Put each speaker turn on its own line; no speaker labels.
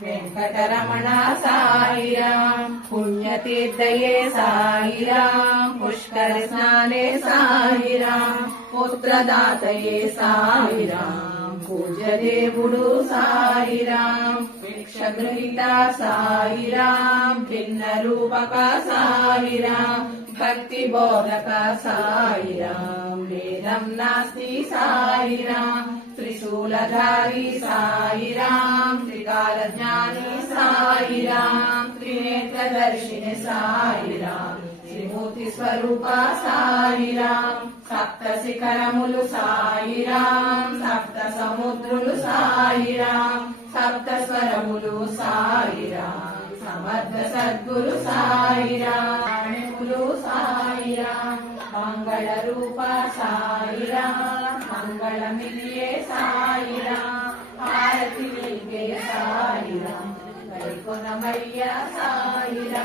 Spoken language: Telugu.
వెంకటరమణ సాయిరాం పుణ్యతీర్థయే సాయిరాం పుష్కర స్నానే సాయిరాం పుత్రదాతయే సాయిరాం పూజ్య దేవుడు సాయిరాం భిక్షగృహిత సాయిరాం భిన్న రూపక సాయిరాం భక్తి బోధక సాయిరాం వేదం నాస్తి సాయిరాం త్రిశూలధారి సాయిరాం. త్రికాల జ్ఞాని సాయిరాం త్రినేత్రదర్శిని సాయిరాం త్రిమూర్తి స్వరూప సాయిరాం సప్త శిఖరములు సాయిరాం సప్త సముద్రులు సాయిరాం సప్త స్వరములు సాయిరాం సమర్థ సద్గురు సాయిరాములు సాయిరాం మంగళ రూప సాయిరాం మంగళమిలియే సాయి వైకొనమయ్య సాయిరా